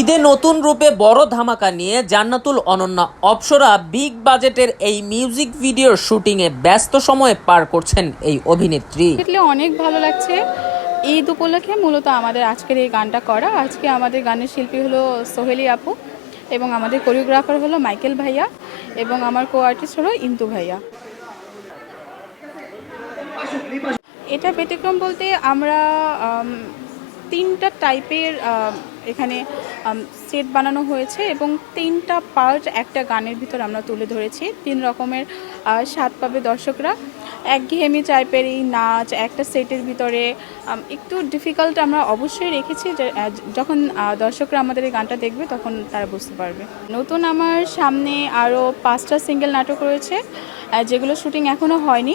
ঈদে নতুন রূপে বড় ধামাকা নিয়ে জান্নাতুল অনন্যা অপসরা বিগ বাজেটের এই মিউজিক ভিডিওর শুটিংয়ে ব্যস্ত সময়ে পার করছেন এই অভিনেত্রী। অনেক ভালো লাগছে। ঈদ উপলক্ষে মূলত আমাদের আজকের এই গানটা করা। আজকে আমাদের গানের শিল্পী হলো সোহেলি আপু এবং আমাদের কোরিওগ্রাফার হলো মাইকেল ভাইয়া এবং আমার কো আর্টিস্ট হলো ইন্দু ভাইয়া। এটা ব্যতিক্রম বলতে আমরা আম, তিনটা টাইপের এখানে সেট বানানো হয়েছে এবং তিনটা পার্ট একটা গানের ভিতর আমরা তুলে ধরেছি। তিন রকমের স্বাদ পাবে দর্শকরা। একঘেয়েমি টাইপের এই নাচ, একটা সেটের ভিতরে একটু ডিফিকাল্ট আমরা অবশ্যই রেখেছি যখন দর্শকরা আমাদের এই গানটা দেখবে তখন তারা বুঝতে পারবে। নতুন আমার সামনে আরও পাঁচটা সিঙ্গেল নাটক রয়েছে। যেগুলো শুটিং এখনও হয়নি,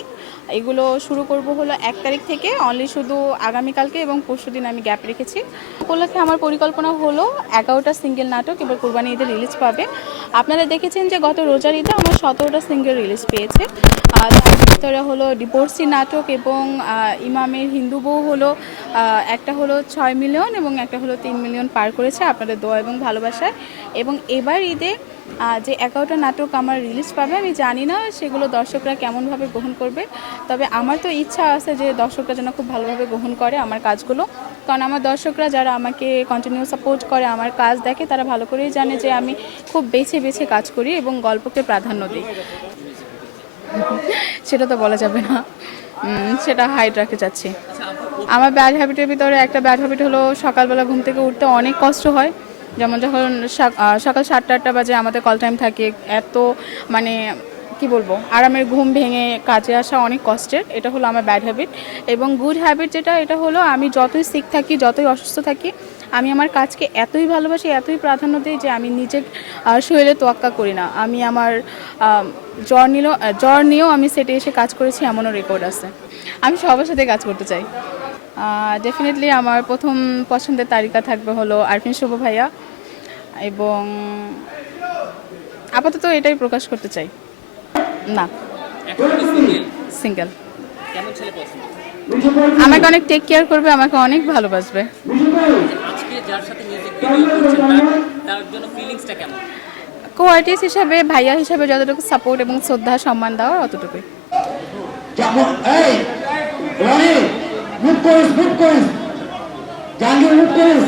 এগুলো শুরু করব হলো এক তারিখ থেকে অনলি শুধু আগামীকালকে এবং পরশু দিন আমি গ্যাপ রেখেছি। উপলক্ষে আমার পরিকল্পনা হলো এগারোটা সিঙ্গেল নাটক এবার কোরবানি ঈদে রিলিজ পাবে। আপনারা দেখেছেন যে গত রোজার ঈদে আমার সতেরোটা সিঙ্গেল রিলিজ পেয়েছে। তার ভিতরে হলো ডিভোর্সি নাটক এবং ইমামের হিন্দু বউ হলো একটা হলো ছয় মিলিয়ন এবং একটা হলো তিন মিলিয়ন পার করেছে আপনাদের দোয়া এবং ভালোবাসায়। এবং এবার ঈদে যে এগারোটা নাটক আমার রিলিজ পাবে, আমি জানি না সেগুলো দর্শকরা কেমনভাবে গ্রহণ করবে। তবে আমার তো ইচ্ছা আছে যে দর্শকরা যেন খুব ভালোভাবে গ্রহণ করে আমার কাজগুলো। কারণ আমার দর্শকরা যারা আমাকে কন্টিনিউ সাপোর্ট করে, আমার কাজ দেখে, তারা ভালো করেই জানে যে আমি খুব বেছে বেছে কাজ করি এবং গল্পকে প্রাধান্য দিই। সেটা তো বলা যাবে না। সেটা হাইড রাখতে চাচ্ছি। আমার ব্যাড হ্যাবিটের ভিতরে একটা ব্যাড হ্যাবিট হলো সকালবেলা ঘুম থেকে উঠতে অনেক কষ্ট হয়। যেমন যখন সকাল সাতটা আটটা বাজে আমাদের কল টাইম থাকে, এত মানে কি বলব, আরামের ঘুম ভেঙে কাজে আসা অনেক কষ্টের, এটা হলো আমার ব্যাড হ্যাবিট এবং গুড হ্যাবিট যেটা, এটা হলো আমি যতই সিক থাকি, যতই অসুস্থ থাকি, আমি আমার কাজকে এতই ভালোবাসি, এতই প্রাধান্য দিই যে আমি নিজের শরীরে তোয়াক্কা করি না। আমি আমার জ্বর নিলেও জ্বর নিয়েও আমি সেটে এসে কাজ করেছি, এমনও রেকর্ড আছে। আমি সবার সাথে কাজ করতে চাই। ডেফিনেটলি আমার প্রথম পছন্দের তালিকা থাকবে হলো আরফিন শুভ ভাইয়া। এবং আপাতত এটাই প্রকাশ করতে চাই। না। সিঙ্গেল আমাকে অনেক টেক কেয়ার করবে আমাকে অনেক ভালোবাসবে। আজকে যার সাথে মিউজিক ভিডিও করছেন তার- তার জন্য ফিলিংসটা কেমন? কো আর্টিস্ট হিসাবে ভাইয়া হিসাবে যতটুকু সাপোর্ট এবং শ্রদ্ধা সম্মান দেওয়া অতটুকুই। জাহাঙ্গীর ক্যামেরা।